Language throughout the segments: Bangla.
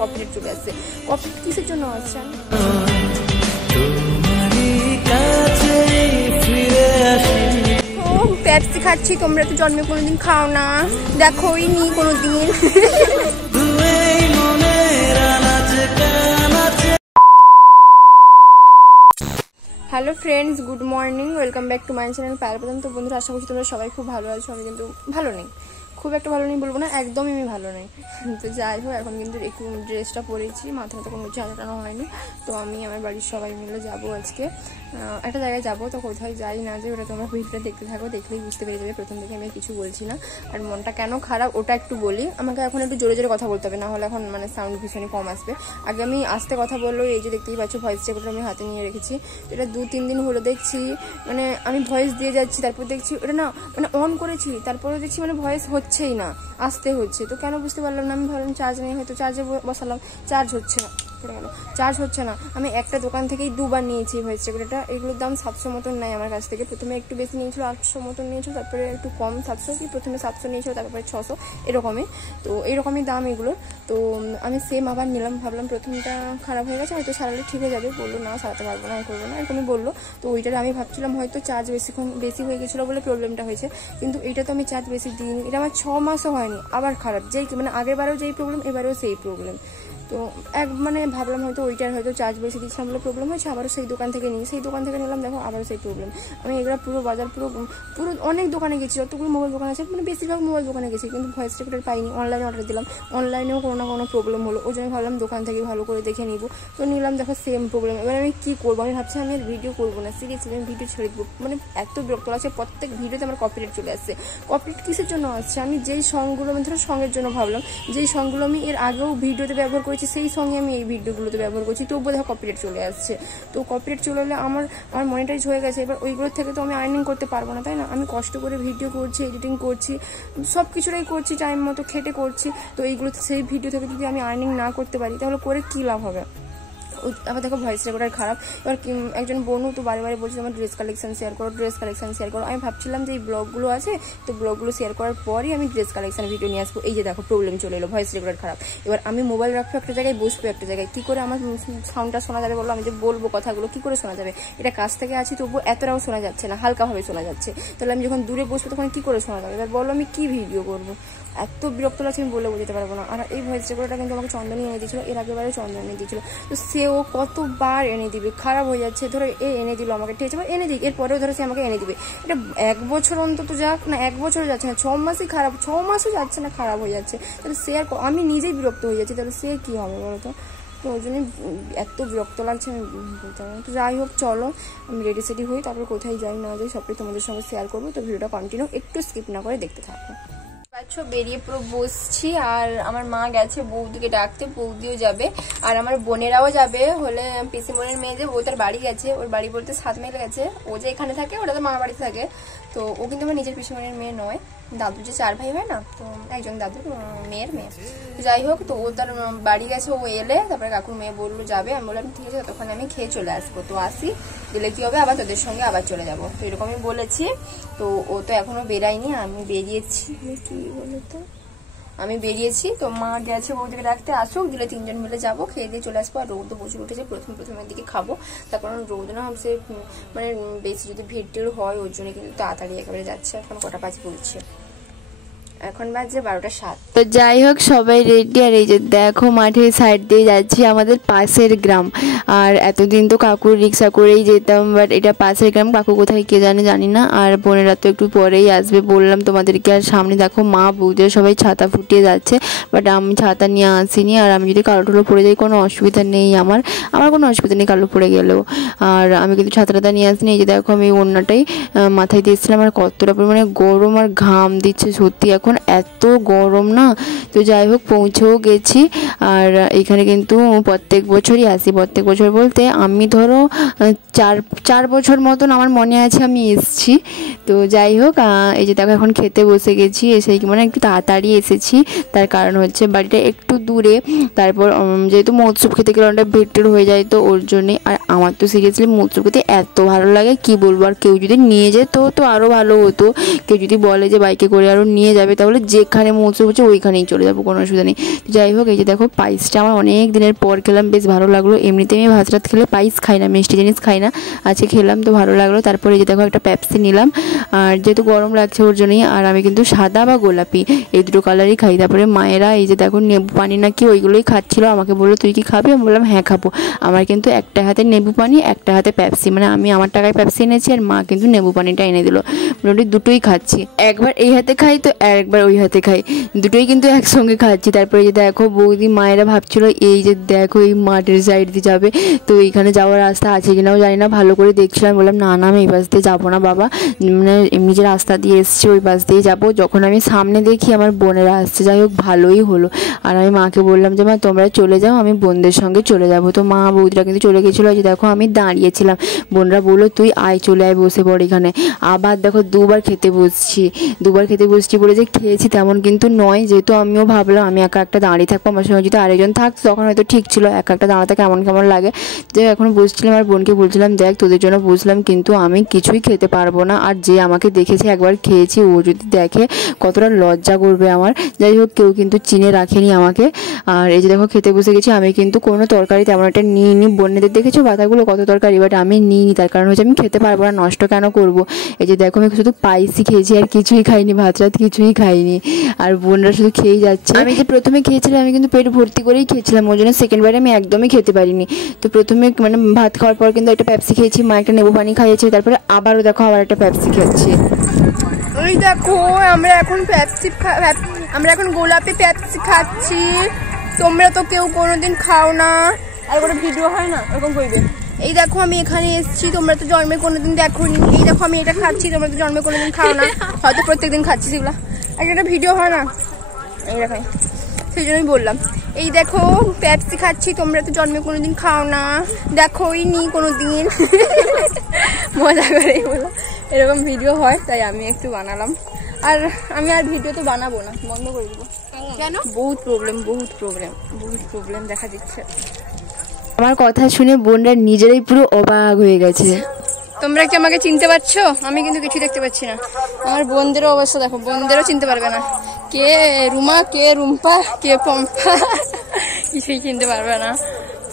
কপিরাইট চলে আসছে। কপিরাইট কিসের জন্য আসছে? পেপসি খাচ্ছি, তোমরা তো জন্মে কোনোদিন খাও না, দেখোই নি কোনোদিন। Hello friends, good morning, welcome back to my channel Payel প্রধান। তো বন্ধুরা, আশা করছি তোমরা সবাই খুব ভালো আছো। আমি কিন্তু ভালো নেই, খুব একটা ভালো নেই বলবো না, একদমই আমি ভালো নেই। তো যাই হোক, এখন কিন্তু একটু ড্রেসটা পরেছি, মাথায় তো কোনো কিছু হাতানো হয়নি। তো আমি আমার বাড়ির সবাই মিলে যাবো আজকে একটা জায়গায় যাবো। তো কোথায় যাই না যে ওটা তোমরা ভিডিওটা দেখতে থাকো, দেখলেই বুঝতে পেরে যাবে। প্রথম থেকে আমি কিছু বলছি না। আর মনটা কেন খারাপ ওটা একটু বলি। আমাকে এখন একটু জোরে জোরে কথা বলতে হবে, না হলে এখন মানে সাউন্ড ভীষণই কম আসবে। আগে আমি আস্তে কথা বললো, এই যে দেখতেই পাচ্ছ ভয়েস রেকর্ডার আমি হাতে নিয়ে রেখেছি। এটা 2-3 দিন হলো দেখছি, মানে আমি ভয়েস দিয়ে যাচ্ছি, তারপর দেখছি ওটা না মানে অন করেছি, তারপরে দেখছি মানে ভয়েস হচ্ছেই না, আসতে হচ্ছে। তো কেন বুঝতে পারলাম না। আমি ভাবলাম চার্জ নেই, হয়তো চার্জে বসালাম, চার্জ হচ্ছে না, চার্জ হচ্ছে না। আমি একটা দোকান থেকেই 2বার নিয়েছি ভয়েস রেকর্ডারটা। এগুলোর দাম 700 মতন নেয় আমার কাছ থেকে। প্রথমে একটু বেশি নিয়েছিল, 800 মতন নিয়েছিল, তারপরে একটু কম 700, কি প্রথমে 700 নিয়েছিল, তারপরে 600, এরকমই। তো এইরকমই দাম এগুলো। তো আমি সেম আবার নিলাম, ভাবলাম প্রথমটা খারাপ হয়ে গেছে, হয়তো সারালে ঠিক হয়ে যাবে। বললো না, সারাতে পারবো না, করবো না, এরকমই বললো। তো ওইটার আমি ভাবছিলাম হয়তো চার্জ বেশি হয়ে গেছিলো বলে প্রবলেমটা হয়েছে, কিন্তু এইটা তো আমি চার্জ বেশি দিইনি। এটা আমার 6 মাসও হয়নি, আবার খারাপ। যেই মানে আগের বারেও যেই প্রবলেম, এবারেও সেই প্রবলেম। তো মানে ভাবলাম হয়তো ওইটার হয়তো চার্জ বেশি দিচ্ছিলাম বলে প্রবলেম হয়েছে। আবারও সেই দোকান থেকে নিলাম, দেখো আবারও সেই প্রবলেম। আমি এগুলো পুরো বাজার পুরো অনেক দোকানে গেছি, যতগুলো মোবাইল দোকান আছে, মানে বেশিরভাগ মোবাইল দোকানে গেছি, কিন্তু ভয়েস রেকর্ডার পাইনি। অনলাইনে অর্ডার দিলাম, অনলাইনেও কোনো না কোনো প্রবলেম হলো। ওই জন্য ভাবলাম দোকান থেকে ভালো করে দেখে নিব। তো নিলাম, দেখো সেম প্রবলেম। এবার আমি কী করবো? আমি ভাবছি আমি আর ভিডিও করবো না, সিরিয়াসলি আমি ভিডিও ছেড়ে দেবো। মানে এত বিরক্ত লাগছে, প্রত্যেক ভিডিওতে আমার কপিরাইট চলে আসছে। কপিরাইট কিসের জন্য আসছে? আমি যেই সংগুলো, মানে ধরো সঙ্গের জন্য ভাবলাম, যেই সংগুলো আমি এর আগেও ভিডিওতে ব্যবহার করেছি, সেই সঙ্গে আমি এই ভিডিওগুলোতে ব্যবহার করছি, তবুও দেখো কপিরাইট চলে আসছে। তো কপিরাইট চলে এলে আমার মনিটাইজ হয়ে গেছে। এবার ওইগুলোর থেকে তো আমি আর্নিং করতে পারবো না, তাই না? আমি কষ্ট করে ভিডিও করছি, এডিটিং করছি, সব কিছুটাই করছি, টাইম মতো খেটে করছি। তো এইগুলো সেই ভিডিও থেকে যদি আমি আর্নিং না করতে পারি, তাহলে করে কী লাভ হবে? আবার দেখো ভয়েস রেকর্ডার খারাপ। এবার একজন বোনও তো বারে বারে বলছে আমার ড্রেস কালেকশন শেয়ার করো। আমি ভাবছিলাম যে এই ব্লগগুলো আছে, তো ব্লগগুলো শেয়ার করার পরই আমি ড্রেস কালেকশন ভিডিও নিয়ে আসবো। এই যে দেখো প্রবলেম চলে এলো, ভয়েস রেকর্ডার খারাপ। এবার আমি মোবাইল রাখবো একটা জায়গায়, বসবো একটা জায়গায়, কী করে আমার সাউন্ডটা শোনা যাবে বলো? আমি যে বলবো কথাগুলো কী করে শোনা যাবে? এটা কাছ থেকে আছি, তবুও এতটাও শোনা যাচ্ছে না, হালকাভাবে শোনা যাচ্ছে। তাহলে আমি যখন দূরে বসবো তখন কী করে শোনা যাবে? এবার বলো আমি কী ভিডিও করবো? এত বিরক্ত লাগছে, আমি বলে বোঝাতে পারবো না। আর এই ভয়েস রেকর্ডারটা কিন্তু আমাকে চন্দনী এনে দিয়েছিল, এর আগেবারে চন্দন এনে দিয়েছিল। তো সেও কতবার এনে দিবে, খারাপ হয়ে যাচ্ছে। ধরো এ এনে দিল আমাকে, ঠিক আছে, এনে দিক, এরপরেও ধরো সে আমাকে এনে দিবে। এটা 1 বছর অন্তত যাক না, 1 বছর যাচ্ছে না, 6 মাসই খারাপ, 6 মাসও যাচ্ছে না, খারাপ হয়ে যাচ্ছে। তাহলে সে আর, আমি নিজেই বিরক্ত হয়ে যাচ্ছি, তাহলে সে কী হবে বলো তো? তো ওই জন্যই এত বিরক্ত লাগছে, আমি বলতে পারবো না। তো যাই হোক, চলো আমি রেডি সেডি হই, তারপর কোথায় যাই না যাই সবটাই তোমাদের সঙ্গে শেয়ার করবো। তো ভিডিওটা কন্টিনিউ, একটু স্কিপ না করে দেখতে থাকো। বেরিয়ে পুরো বসছি, আর আমার মা গেছে বৌদিকে ডাকতে, বৌদিও যাবে, আর আমার বোনেরাও যাবে। হলে পিসি বোনের মেয়ে, যে ও তার বাড়ি গেছে, ওর বাড়ি বলতে 7 মাইল গেছে। ও যে এখানে থাকে, ওটা তো মামার বাড়িতে থাকে। তো ও কিন্তু আমার নিজের পিসি বোনের মেয়ে নয়, দাদু যে 4 ভাই হয় না, তো একজন দাদুর মেয়ের মেয়ে। যাই হোক, তো ও তার বাড়ি গেছে, ও এলে তারপরে কাকুর মেয়ে বললো যাবে। আমি বললাম ঠিক আছে, তখন আমি খেয়ে চলে আসবো। তো আসি, গেলে কি হবে, আবার তোদের সঙ্গে আবার চলে যাবো। তো এরকমই বলেছি। তো ও তো এখনো বেরায়নি, আমি বেরিয়েছি। কি বলো তো, আমি বেরিয়েছি। তো মা গেছে বৌদিকে রাখতে, আসুক, দিলে 3 জন মিলে যাবো, খেয়ে দিয়ে চলে আসবো। আর রোদ প্রচুর উঠেছে, প্রথমের দিকে খাবো, তার কারণ রোদ না সে মানে বেশি যদি ভিড় হয়, ওর জন্য কিন্তু তাড়াতাড়ি একেবারে যাচ্ছে। এখন কটা বাজে বলছে, এখন বাজে 12:07। তো যাই হোক, সবাই রেডি। আর এই যে দেখো মাঠের সাইড দিয়ে যাচ্ছি, আমাদের পাশের গ্রাম। আর এতদিন তো কাকুর রিক্সা করেই যেতাম, বাট এটা পাশের গ্রাম, কাকু কোথায় কে জানি না। আর বোনেরা তো একটু পরেই আসবে বললাম তোমাদেরকে। আর সামনে দেখো মা বৌদিরা সবাই ছাতা ফুটিয়ে যাচ্ছে, বাট আমি ছাতা নিয়ে আসিনি। আর আমি যদি কালো টালো পড়ে যাই, কোনো অসুবিধা নেই, আমার কোনো অসুবিধা নেই কালো পড়ে গেলেও। আর আমি কিন্তু ছাতাটা নিয়ে আসিনি। এই যে দেখো আমি ওড়নাটাই মাথায় দিয়েছিলাম। আর কতটা পরিমাণে গরম, আর ঘাম দিচ্ছে সত্যি, এখন এত গরম না। তো যাই হোক, পৌঁছেও গেছি। আর এখানে কিন্তু প্রত্যেক বছরই আসি, প্রত্যেক বছর বলতে আমি ধরো 4 বছর মতন আমার মনে আছে আমি এসেছি। তো যাই হোক, এই যে দেখো এখন খেতে বসে গেছি। এসে মানে একটু তাড়াতাড়ি এসেছি, তার কারণ হচ্ছে বাড়িটা একটু দূরে। তারপর যেহেতু মৌসুম খেতে গেলে অনেকটা ভিড় হয়ে যায়, তো ওর জন্যে। আর আমার তো সিরিয়াসলি মৌসুম খেতে এত ভালো লাগে কি বলবো। আর কেউ যদি নিয়ে যেত তো আরও ভালো হতো, কেউ যদি বলে যে বাইকে করে আরও নিয়ে যাবে, তাহলে যেখানে মৌসুম হচ্ছে ওইখানেই চলে যাবো, কোনো অসুবিধা নেই। যাই হোক, এই যে দেখো পায়েসটা আমার অনেক দিনের পর খেলাম, বেশ ভালো লাগলো। এমনিতে আমি ভাত রাত খেলে পায়েস খাই না, মিষ্টি জিনিস খাই না, আজকে খেলাম তো ভালো লাগলো। তারপরে এই যে দেখো একটা পেপসি নিলাম, আর যেহেতু গরম লাগছে ওর জন্যই। আর আমি কিন্তু সাদা বা গোলাপি এই দুটো কালারই খাই। তারপরে মায়েরা এই যে দেখো নেবু পানি নাকি ওইগুলোই খাচ্ছিল, আমাকে বললো তুই কি খাবি? আমি বললাম হ্যাঁ খাবো। আমার কিন্তু একটা হাতে নেবু পানি, একটা হাতে পেপসি, মানে আমি আমার টাকায় পেপসি এনেছি আর মা কিন্তু নেবু পানিটা এনে দিল। মোটামুটি দুটোই খাচ্ছি, একবার এই হাতে খাই তো একবার ওই হাতে খাই, দুটোই কিন্তু একসঙ্গে খাচ্ছি। তারপরে যে দেখো বৌদি মায়েরা ভাবছিল এই যে দেখো এই মাঠের সাইড দিয়ে যাবে, তো এইখানে যাওয়ার রাস্তা আছে কিনাও জানি না, ভালো করে দেখছিলাম। বললাম না না আমি এই পাশ দিয়ে যাবো না বাবা, মানে এমনি যে রাস্তা দিয়ে এসছি ওই পাশ দিয়ে যাবো। যখন আমি সামনে দেখি আমার বোনেরা আসছে, যাই হোক ভালোই হলো। আর আমি মাকে বললাম যে মা তোমরা চলে যাও, আমি বোনদের সঙ্গে চলে যাবো। তো মা বৌদিরা কিন্তু চলে গেছিলো। যে দেখো আমি দাঁড়িয়েছিলাম, বোনরা বললো তুই আয় চলে আয় বসে পড় এখানে। আবার দেখো দুবার খেতে বসছি বলে যে খেয়েছি তেমন কিন্তু নয়, যেহেতু আমিও ভাবলাম আমি একা একটা দাঁড়িয়ে থাকবো, আমার সঙ্গে যদি আরেকজন থাকতো তখন হয়তো ঠিক ছিল, একা একটা দাঁড়াতে কেমন কেমন লাগে। যে এখন বসছিলাম আর বোনকে বলছিলাম দেখ তোদের জন্য বসলাম, কিন্তু আমি কিছুই খেতে পারবো না, আর যে আমাকে দেখেছে একবার খেয়েছি ও যদি দেখে কতটা লজ্জা করবে আমার। যাই হোক কেউ কিন্তু চিনে রাখেনি আমাকে। আর এই যে দেখো খেতে বসে গেছি, আমি কিন্তু কোনো তরকারি তেমন একটা নিইনি। বোনেদের দেখেছো পাতাগুলো কত তরকারি, বাট আমি নিইনি, তার কারণ হচ্ছে আমি খেতে পারবো না, নষ্ট কেন করবো। এই যে দেখো আমি শুধু পায়েসই খেয়েছি আর কিছুই খাইনি, ভাত রাত কিছুই খাইনি, আর বোনরা শুধু খেয়েই যাচ্ছে। আমি যে প্রথমে খেয়েছিলাম আমি কিন্তু পেট ভর্তি করেই খেয়েছিলাম, ওই জন্য সেকেন্ডবারে আমি একদমই খেতে পারিনি। তো প্রথমে মানে ভাত খাওয়ার পর কিন্তু একটা পেপসি খেয়েছি, মা একটা নেবু পানি খাইয়েছে, তারপরে আবারও দেখো আবার একটা পেপসি খাচ্ছি। ওই দেখো আমরা এখন গোলাপি পেপসি খাচ্ছি, তোমরা তো কেউ কোনোদিন খাও না, আর কোনো ভিডিও হয় না এরকম করবে। এই দেখো আমি এখানে এসেছি, তোমরা তো জন্মে কোনোদিন দেখোনি। এই দেখো আমি এটা খাচ্ছি, তোমরা তো জন্মে কোনোদিন খাও না, হয়তো প্রত্যেকদিন খাচ্ছি সেগুলো, আর একটা ভিডিও হয় না এই দেখাই, সেই জন্যই বললাম। এই দেখো পেপসি খাচ্ছি, তোমরা তো জন্মে কোনোদিন খাও না, দেখোই নি কোনোদিন। মজা করে বলো, এরকম ভিডিও হয় তাই আমি একটু বানালাম। আর আমি আর ভিডিও তো বানাবো না, বন্ধ করে দেবো। কেন? বহুত প্রবলেম দেখা দিচ্ছে। আমার কথা শুনে বোনরা নিজেরাই পুরো অবাক হয়ে গেছে। তোমরা কি আমাকে চিনতে পারছো? আমি কিন্তু কিছু দেখতে পাচ্ছি না। আমার বোনদেরও অবস্থা দেখো, বোনদেরও চিনতে পারবে না, কে রুমা, কে রুম্পা, কে পম্পা, কিছুই চিনতে পারবে না।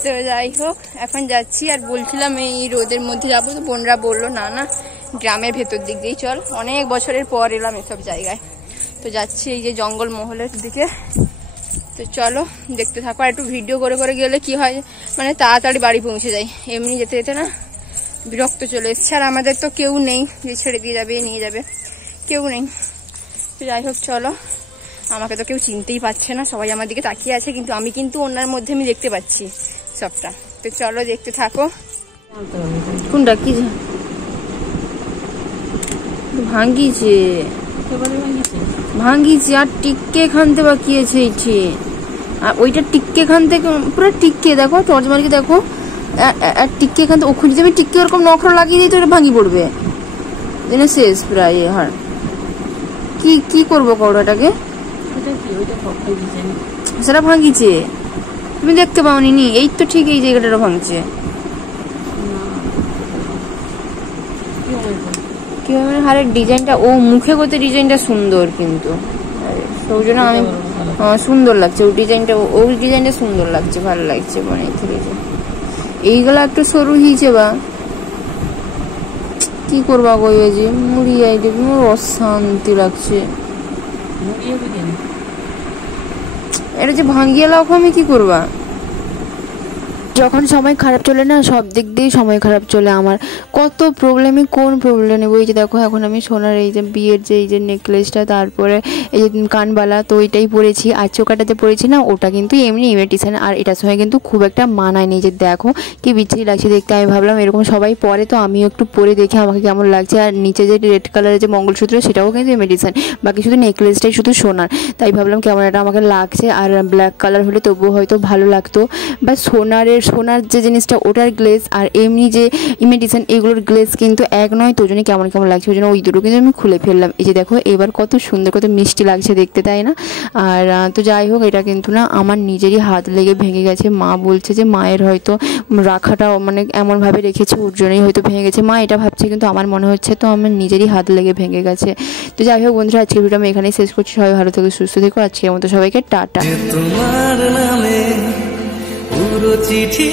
তো যাই হোক এখন যাচ্ছি, আর বলছিলাম এই রোদের মধ্যে যাবো, তো বোনরা বললো না না গ্রামের ভেতর দিক দিয়েই চল, অনেক বছরের পর এলাম এসব জায়গায়। তো যাচ্ছি এই যে জঙ্গল মহলের দিকে, তো চলো দেখতে থাকো। আর একটু ভিডিও করে করে গেলে কি হয়, মানে তাড়াতাড়ি বাড়ি পৌঁছে যায়, এমনি যেতে যেতে না বিরক্ত চলে এসছে। আর আমাদের তো কেউ নেই যে ছেড়ে দিয়ে যাবে নিয়ে যাবে, কেউ নেই। তো যাই হোক চলো, আমাকে তো কেউ চিনতেই পারছে না, সবাই আমার দিকে তাকিয়ে আছে, কিন্তু আমি কিন্তু ওনার মধ্যে আমি দেখতে পাচ্ছি সবটা। তো চলো দেখতে থাকো। কোনটা কি ভাঙ্গিছে আর টিক্কে খানতে বাকি আছে এইটি, আর ওইটা টিক্কে খান থেকে পুরো টিক্কে দেখো তর্জমানকে দেখো, আর টিক্কে খান ওখানে যদি আমি টিক্কে ওরকম নখরা লাগিয়ে দিই তো এটা ভাঙি পড়বে, জেনে শেষ প্রায়। হার কি করবো কড়াটাকে, সেটা ভাঙিছে তুমি দেখতে পাওনি নি? এই তো ঠিক এই জায়গাটা ভাঙছে, কিভাবে হারের ডিজাইনটা, ও মুখে করতে ডিজাইনটা সুন্দর, কিন্তু সেই জন্য আমি সুন্দর লাগছে ওই ডিজাইনটা সুন্দর লাগছে, ভালো লাগছে মানে থেকে। এইগুলা একটু সরু হিয়েছে বা কি করবা গো, যে মুড়িয়ে মোর অশান্তি লাগছে, এটা যে ভাঙ্গিয়ে লাও আমি কি করবা। যখন সময় খারাপ চলে না, সব দিক দিয়েই সময় খারাপ চলে আমার, কত প্রবলেমে কোন প্রবলেম নেবো। এই যে দেখো এখন আমি সোনার এই যে বিয়ের যে এই যে নেকলেসটা, তারপরে এই যে কানবালা, তো ওইটাই পরেছি, আর চোকাটাতে পরেছি না ওটা কিন্তু এমনি ইমিটেশন, আর এটার সঙ্গে কিন্তু খুব একটা মানায় নেই। যে দেখো কি বিচ্ছিরি লাগছে দেখতে, আমি ভাবলাম এরকম সবাই পরে, তো আমিও একটু পরে দেখি আমাকে কেমন লাগছে। আর নিচে যে রেড কালারের যে মঙ্গলসূত্র সেটাও কিন্তু ইমিটেশন, বাকি শুধু নেকলেসটাই শুধু সোনার, তাই ভাবলাম কেমন এটা আমাকে লাগছে। আর ব্ল্যাক কালার হলে তবুও হয়তো ভালো লাগতো, বা সোনারের সোনার যে জিনিসটা ওটার গ্লেজ আর এমনি যে ইমিটেশন এগুলোর গ্লেজ কিন্তু এক নয়, তো ওই জন্য কেমন কেমন লাগছে, ওই জন্য ওই দুটো কিন্তু আমি খুলে ফেললাম। এই যে দেখো এবার কত সুন্দর কত মিষ্টি লাগছে দেখতে, তাই না? আর তো যাই হোক, এটা কিন্তু না আমার নিজেরই হাত লেগে ভেঙে গেছে। মা বলছে যে মায়ের হয়তো রাখাটা মানে এমনভাবে রেখেছে ওর জন্যই হয়তো ভেঙে গেছে, মা এটা ভাবছে, কিন্তু আমার মনে হচ্ছে তো আমার নিজেরই হাত লেগে ভেঙে গেছে। তো যাই হোক বন্ধুরা, আজকের ভিডিও আমি এখানেই শেষ করছি। সবাই ভালো থেকো, সুস্থ থেকো। আজকের মতো সবাইকে টাটা। তোমার নামে পুরো চিঠি